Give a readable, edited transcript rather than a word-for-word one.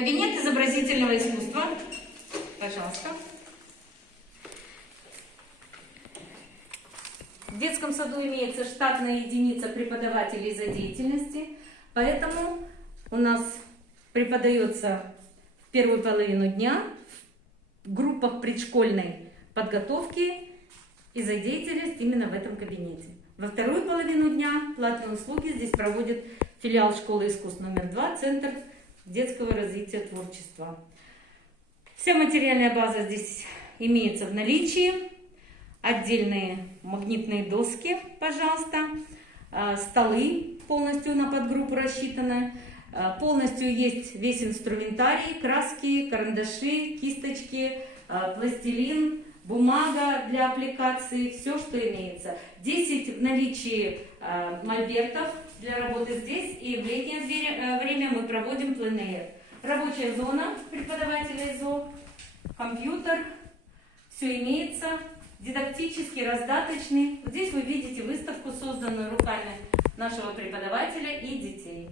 Кабинет изобразительного искусства. Пожалуйста. В детском саду имеется штатная единица преподавателей за деятельности, поэтому у нас преподается в первую половину дня в группах предшкольной подготовки и за деятельность именно в этом кабинете. Во вторую половину дня платные услуги здесь проводит филиал школы искусств номер 2, Центр детского развития творчества. Вся материальная база здесь имеется в наличии. Отдельные магнитные доски, пожалуйста, столы полностью на подгруппу рассчитаны. Полностью есть весь инструментарий, краски, карандаши, кисточки, пластилин, бумага для аппликации, все, что имеется. 10 в наличии мольбертов для работы здесь, и в летнее время мы проводим пленэр. Рабочая зона преподавателей ЗО, компьютер, все имеется. Дидактический, раздаточный. Здесь вы видите выставку, созданную руками нашего преподавателя и детей.